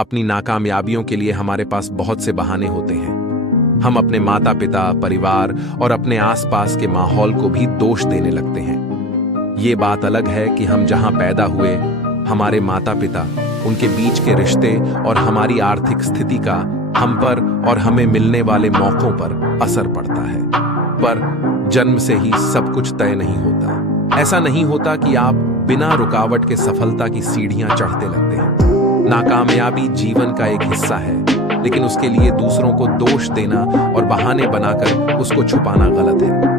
अपनी नाकामयाबियों के लिए हमारे पास बहुत से बहाने होते हैं। हम अपने माता पिता, परिवार और अपने आसपास के माहौल को भी दोष देने लगते हैं। ये बात अलग है कि हम जहां पैदा हुए, हमारे माता पिता, उनके बीच के रिश्ते और हमारी आर्थिक स्थिति का हम पर और हमें मिलने वाले मौकों पर असर पड़ता है। पर जन्म से ही सब कुछ तय नहीं होता। ऐसा नहीं होता कि आप बिना रुकावट के सफलता की सीढ़ियां चढ़ते लगते हैं। नाकामयाबी जीवन का एक हिस्सा है, लेकिन उसके लिए दूसरों को दोष देना और बहाने बनाकर उसको छुपाना गलत है।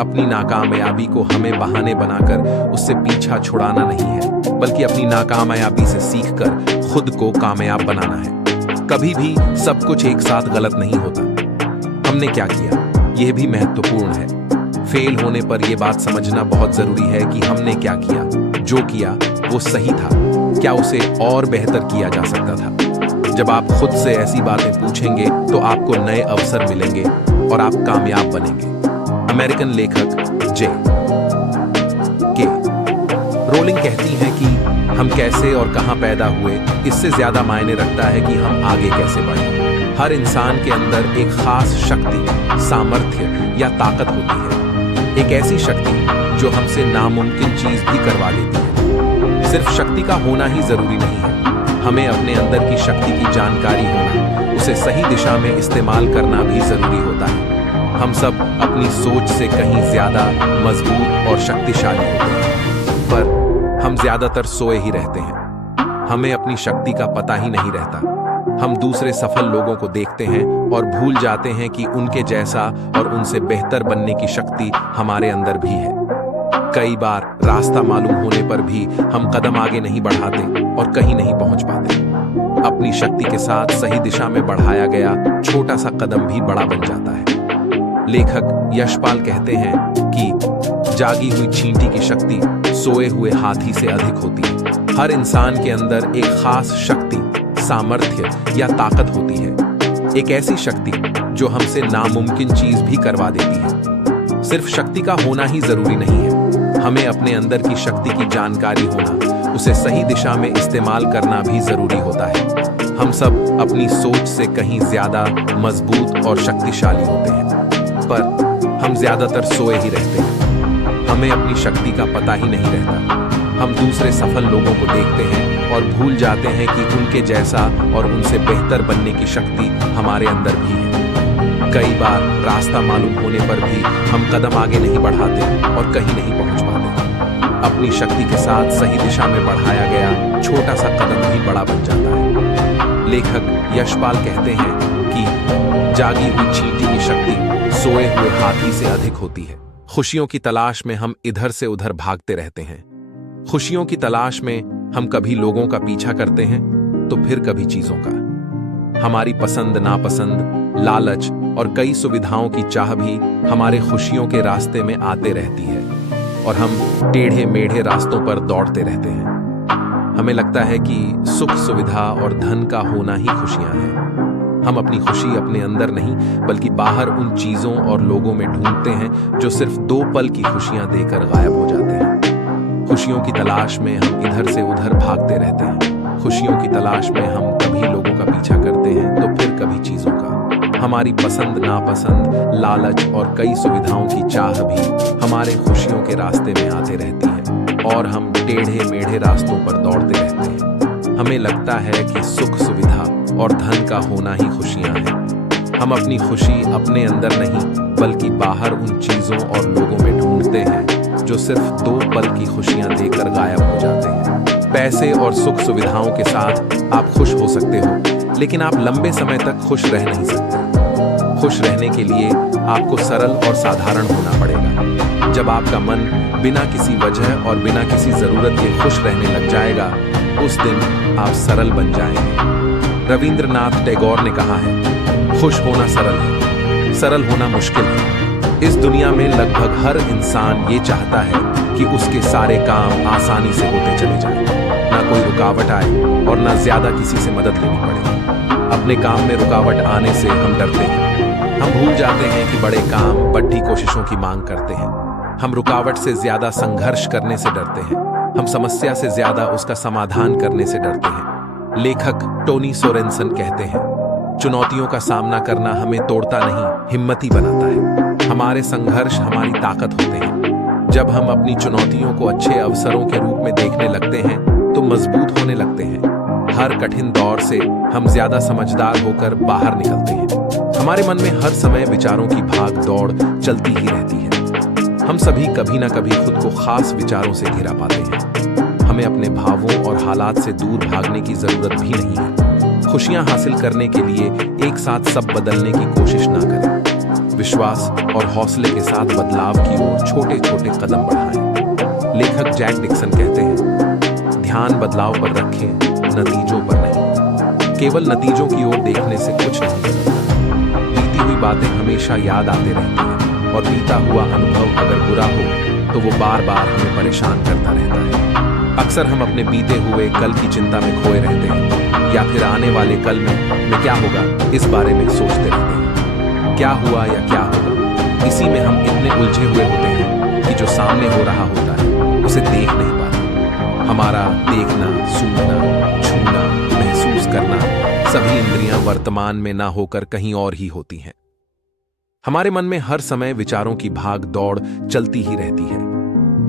अपनी नाकामयाबी को हमें बहाने बनाकर उससे पीछा छुड़ाना नहीं है, बल्कि अपनी नाकामयाबी से सीखकर खुद को कामयाब बनाना है। कभी भी सब कुछ एक साथ गलत नहीं होता। हमने क्या किया, यह भी महत्वपूर्ण है। फेल होने पर यह बात समझना बहुत जरूरी है कि हमने क्या किया। जो किया वो सही था, क्या उसे और बेहतर किया जा सकता था? जब आप खुद से ऐसी बातें पूछेंगे तो आपको नए अवसर मिलेंगे और आप कामयाब बनेंगे। अमेरिकन लेखक जे के रोलिंग कहती हैं कि हम कैसे और कहां पैदा हुए, इससे ज्यादा मायने रखता है कि हम आगे कैसे बढ़े। हर इंसान के अंदर एक खास शक्ति, सामर्थ्य या ताकत होती है। एक ऐसी शक्ति जो हमसे नामुमकिन चीज भी करवा देती है। सिर्फ शक्ति का होना ही जरूरी नहीं है, हमें अपने अंदर की शक्ति की जानकारी होना, उसे सही दिशा में इस्तेमाल करना भी जरूरी होता है। हम सब अपनी सोच से कहीं ज्यादा मजबूत और शक्तिशाली होते हैं, पर हम ज्यादातर सोए ही रहते हैं। हमें अपनी शक्ति का पता ही नहीं रहता। हम दूसरे सफल लोगों को देखते हैं और भूल जाते हैं कि उनके जैसा और उनसे बेहतर बनने की शक्ति हमारे अंदर भी है। कई बार रास्ता मालूम होने पर भी हम कदम आगे नहीं बढ़ाते और कहीं नहीं पहुंच पाते। अपनी शक्ति के साथ सही दिशा में बढ़ाया गया छोटा सा कदम भी बड़ा बन जाता है। लेखक यशपाल कहते हैं कि जागी हुई चींटी की शक्ति सोए हुए हाथी से अधिक होती है। हर इंसान के अंदर एक खास शक्ति, सामर्थ्य या ताकत होती है। एक ऐसी शक्ति जो हमसे नामुमकिन चीज भी करवा देती है। सिर्फ शक्ति का होना ही जरूरी नहीं है, हमें अपने अंदर की शक्ति की जानकारी होना, उसे सही दिशा में इस्तेमाल करना भी जरूरी होता है। हम सब अपनी सोच से कहीं ज्यादा मजबूत और शक्तिशाली होते हैं, पर हम ज्यादातर सोए ही रहते हैं। हमें अपनी शक्ति का पता ही नहीं रहता। हम दूसरे सफल लोगों को देखते हैं और भूल जाते हैं कि उनके जैसा और उनसे बेहतर बनने की शक्ति हमारे अंदर भी है। कई बार रास्ता मालूम होने पर भी हम कदम आगे नहीं बढ़ाते और कहीं नहीं पहुंच पाते। अपनी शक्ति के साथ सही दिशा में बढ़ाया गया छोटा सा कदम भी बड़ा बन जाता है। लेखक यशपाल कहते हैं कि जागी हुई चींटी की शक्ति सोए हुए हाथी से अधिक होती है। खुशियों की तलाश में हम इधर से उधर भागते रहते हैं। खुशियों की तलाश में हम कभी लोगों का पीछा करते हैं तो फिर कभी चीजों का। हमारी पसंद नापसंद, लालच और कई सुविधाओं की चाह भी हमारे खुशियों के रास्ते में आते रहती है और हम टेढ़े मेढ़े रास्तों पर दौड़ते रहते हैं। हमें लगता है कि सुख, सुविधा और धन का होना ही खुशियां हैं। हम अपनी खुशी अपने अंदर नहीं बल्कि बाहर उन चीजों और लोगों में ढूंढते हैं जो सिर्फ 2 पल की खुशियां देकर गायब हो जाते हैं। खुशियों की तलाश में हम इधर से उधर भागते रहते हैं। खुशियों की तलाश में हम कभी लोगों का पीछा करते हैं तो फिर कभी चीजों का। हमारी पसंद नापसंद, लालच और कई सुविधाओं की चाह भी हमारे खुशियों के रास्ते में आते रहती है और हम टेढ़े मेढ़े रास्तों पर दौड़ते रहते हैं। हमें लगता है कि सुख, सुविधा और धन का होना ही खुशियां हैं। हम अपनी खुशी अपने अंदर नहीं बल्कि बाहर उन चीजों और लोगों में ढूंढते हैं जो सिर्फ 2 पल की खुशियां देकर गायब हो जाते हैं। पैसे और सुख सुविधाओं के साथ आप खुश हो सकते हो, लेकिन आप लंबे समय तक खुश रह नहीं सकते। खुश रहने के लिए आपको सरल और साधारण होना पड़ेगा। जब आपका मन बिना किसी वजह और बिना किसी जरूरत के खुश रहने लग जाएगा, उस दिन आप सरल बन जाएंगे। रविंद्रनाथ टैगोर ने कहा है, खुश होना सरल है, सरल होना मुश्किल है। इस दुनिया में लगभग हर इंसान ये चाहता है कि उसके सारे काम आसानी से होते चले जाएं, ना कोई रुकावट आए और ना ज्यादा किसी से मदद लेनी पड़े। अपने काम में रुकावट आने से हम डरते हैं। हम भूल जाते हैं कि बड़े काम बड़ी कोशिशों की मांग करते हैं। हम रुकावट से ज्यादा संघर्ष करने से डरते हैं। हम समस्या से ज्यादा उसका समाधान करने से डरते हैं। लेखक टोनी सोरेनसन कहते हैं, चुनौतियों का सामना करना हमें तोड़ता नहीं, हिम्मती बनाता है। हमारे संघर्ष हमारी ताकत होते हैं। जब हम अपनी चुनौतियों को अच्छे अवसरों के रूप में देखने लगते हैं तो मजबूत होने लगते हैं। हर कठिन दौर से हम ज्यादा समझदार होकर बाहर निकलते हैं। हमारे मन में हर समय विचारों की भाग दौड़ चलती ही रहती है। हम सभी कभी ना कभी खुद को खास विचारों से घिरा पाते हैं। हमें अपने भावों और हालात से दूर भागने की जरूरत भी नहीं है। खुशियां हासिल करने के लिए एक साथ सब बदलने की कोशिश ना करें। विश्वास और हौसले के साथ बदलाव की ओर छोटे छोटे कदम बढ़ाएं। लेखक जैक डिक्सन कहते हैं, ध्यान बदलाव पर रखें, नतीजों पर नहीं। केवल नतीजों की ओर देखने से कुछ नहीं मिलता। बीती हुई बातें हमेशा याद आते रहती हैं और बीता हुआ अनुभव अगर बुरा हो तो वो बार बार हमें परेशान करता रहता है। अक्सर हम अपने बीते हुए कल की चिंता में खोए रहते हैं या फिर आने वाले कल में क्या होगा इस बारे में सोचते रहते हैं। क्या हुआ या क्या होगा, इसी में हम इतने उलझे हुए होते हैं कि जो सामने हो रहा होता है उसे देख नहीं पाते। हमारा देखना, सुनना, छूना, महसूस करना सभी इंद्रियां वर्तमान में ना होकर कहीं और ही होती हैं। हमारे मन में हर समय विचारों की भाग दौड़ चलती ही रहती है।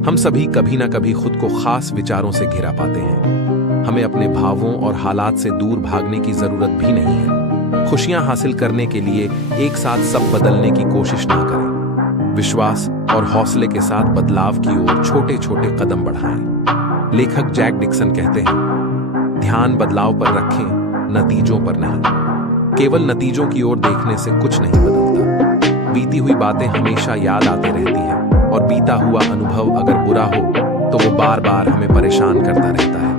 हम सभी कभी ना कभी खुद को खास विचारों से घिरा पाते हैं। हमें अपने भावों और हालात से दूर भागने की जरूरत भी नहीं है। खुशियां हासिल करने के लिए एक साथ सब बदलने की कोशिश ना करें। विश्वास और हौसले के साथ बदलाव की ओर छोटे छोटे कदम बढ़ाएं। लेखक जैक डिक्सन कहते हैं, ध्यान बदलाव पर रखें, नतीजों पर नहीं। केवल नतीजों की ओर देखने से कुछ नहीं बदलता। बीती हुई बातें हमेशा याद आते रहती हैं और बीता हुआ अनुभव अगर बुरा हो तो वो बार बार हमें परेशान करता रहता है।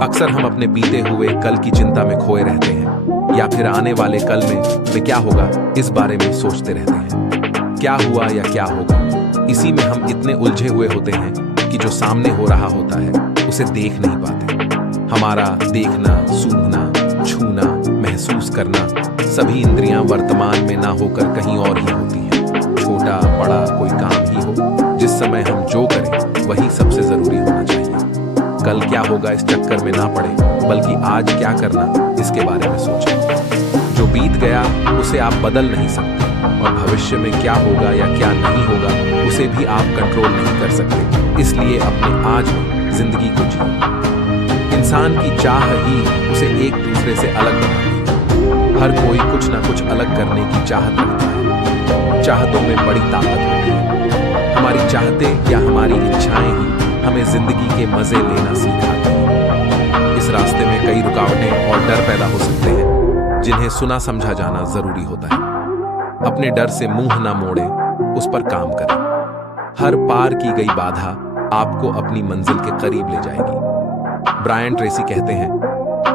अक्सर हम अपने बीते हुए कल की चिंता में खोए रहते हैं या फिर आने वाले कल में क्या होगा इस बारे में सोचते रहते हैं। क्या हुआ या क्या होगा, इसी में हम इतने उलझे हुए होते हैं कि जो सामने हो रहा होता है उसे देख नहीं पाते। हमारा देखना, सुनना, छूना, महसूस करना सभी इंद्रियां वर्तमान में ना होकर कहीं और ही होती हैं। छोटा बड़ा कोई काम ही हो, जिस समय हम जो करें वही सबसे जरूरी होना चाहिए। कल क्या होगा इस चक्कर में ना पड़े, बल्कि आज क्या करना इसके बारे में सोचें। जो बीत गया उसे आप बदल नहीं सकते और भविष्य में क्या होगा या क्या नहीं होगा उसे भी आप कंट्रोल नहीं कर सकते। इसलिए अपने आज में जिंदगी को जियो। इंसान की चाह ही उसे एक दूसरे से अलग बनाती है। हर कोई कुछ ना कुछ अलग करने की चाहत रखता है। चाहतों में बड़ी ताकत होती है। हमारी चाहतें या हमारी इच्छाएं ही हमें जिंदगी के मजे लेना सिखाती हैं। इस रास्ते में कई रुकावटें और डर पैदा हो सकते हैं जिन्हें सुना समझा जाना जरूरी होता है। अपने डर से मुंह ना मोड़ें, उस पर काम करें। हर पार की गई बाधा आपको अपनी मंजिल के करीब ले जाएगी। ब्रायन ट्रेसी कहते हैं,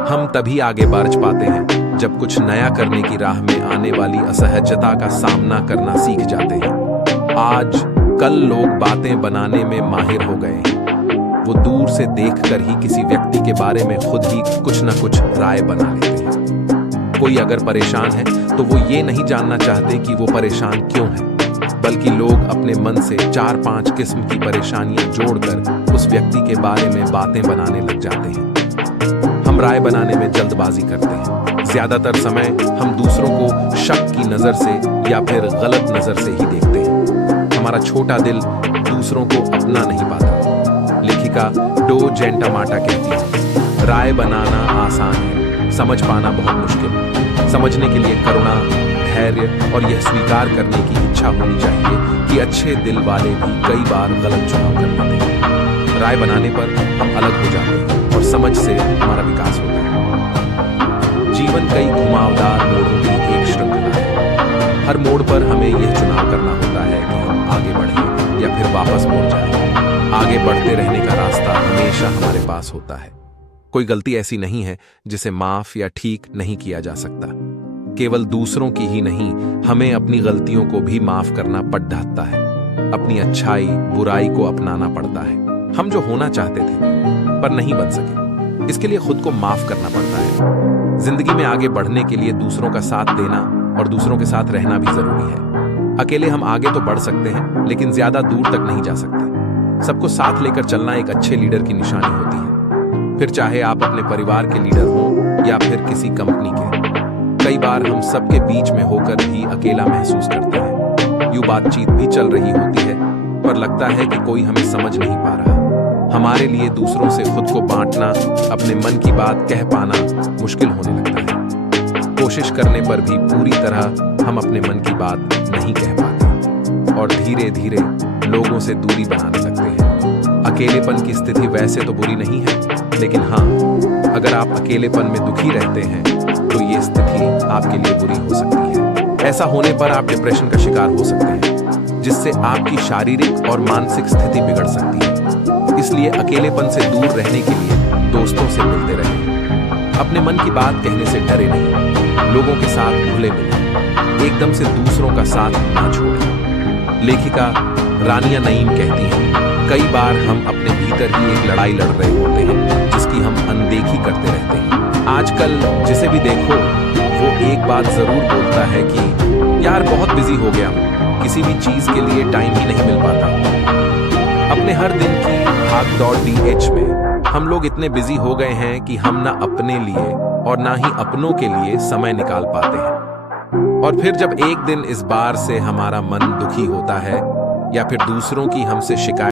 हम तभी आगे बढ़ पाते हैं जब कुछ नया करने की राह में आने वाली असहजता का सामना करना सीख जाते हैं। आज कल लोग बातें बनाने में माहिर हो गए हैं। वो दूर से देखकर ही किसी व्यक्ति के बारे में खुद ही कुछ न कुछ राय बना लेते हैं। कोई अगर परेशान है तो वो ये नहीं जानना चाहते कि वो परेशान क्यों है, बल्कि लोग अपने मन से 4-5 किस्म की परेशानियां जोड़कर उस व्यक्ति के बारे में बातें बनाने लग जाते हैं। हम राय बनाने में जल्दबाजी करते हैं। ज्यादातर समय हम दूसरों को शक की नजर से या फिर गलत नजर से ही देखते हैं। हमारा छोटा दिल दूसरों को अपना नहीं पाता। लेखिका डो जेंटामाटा कहती है, राय बनाना आसान है, समझ पाना बहुत मुश्किल। समझने के लिए करुणा, धैर्य और यह स्वीकार करने की इच्छा होनी चाहिए कि अच्छे दिल वाले भी कई बार गलत चुनाव कर लेते हैं। राय बनाने पर हम अलग हो जाते हैं और समझ से हमारा विकास होता है। जीवन कई घुमावदार मोड़ों की एक श्रृंखला है। हर मोड़ पर हमें यह चुनाव करना होता है कि हम आगे बढ़ें या फिर वापस मुड़ जाएं। आगे बढ़ते रहने का रास्ता हमेशा हमारे पास होता है। कोई गलती ऐसी नहीं है जिसे माफ या ठीक नहीं किया जा सकता। केवल दूसरों की ही नहीं, हमें अपनी गलतियों को भी माफ करना पड़ जाता है। अपनी अच्छाई बुराई को अपनाना पड़ता है। हम जो होना चाहते थे पर नहीं बन सके, इसके लिए खुद को माफ करना पड़ता है। जिंदगी में आगे बढ़ने के लिए दूसरों का साथ देना और दूसरों के साथ रहना भी जरूरी है। अकेले हम आगे तो बढ़ सकते हैं, लेकिन ज्यादा दूर तक नहीं जा सकते। सबको साथ लेकर चलना एक अच्छे लीडर की निशानी होती है। फिर चाहे आप अपने परिवार के लीडर हो या फिर किसी कंपनी के। कई बार हम सबके बीच में होकर भी अकेला महसूस करते हैं। यूं बातचीत भी चल रही होती है, पर लगता है कि कोई हमें समझ नहीं पा रहा। हमारे लिए दूसरों से खुद को बांटना, अपने मन की बात कह पाना मुश्किल होने लगता है। कोशिश करने पर भी पूरी तरह हम अपने मन की बात नहीं कह पाते और धीरे धीरे लोगों से दूरी बनाने लगते हैं। अकेलेपन की स्थिति वैसे तो बुरी नहीं है, लेकिन हाँ, अगर आप अकेलेपन में दुखी रहते हैं तो ये स्थिति आपके लिए बुरी हो सकती है। ऐसा होने पर आप डिप्रेशन का शिकार हो सकते हैं, जिससे आपकी शारीरिक और मानसिक स्थिति बिगड़ सकती है। इसलिए अकेलेपन से दूर रहने के लिए दोस्तों से मिलते रहें। अपने मन की बात कहने से डरे नहीं, लोगों के साथ घुले मिले, एकदम से दूसरों का साथ ना छोड़ें। लेखिका रानिया नईम कहती हैं, कई बार हम अपने भीतर ही एक लड़ाई लड़ रहे होते हैं जिसकी हम अनदेखी करते रहते हैं। आजकल जिसे भी देखो वो एक बात जरूर बोलता है कि यार बहुत बिजी हो गया हूँ, किसी भी चीज के लिए टाइम ही नहीं मिल पाता। अपने हर दिन की भाग दौड़ DH में हम लोग इतने बिजी हो गए हैं कि हम ना अपने लिए और ना ही अपनों के लिए समय निकाल पाते हैं। और फिर जब एक दिन इस बार से हमारा मन दुखी होता है या फिर दूसरों की हमसे शिकायत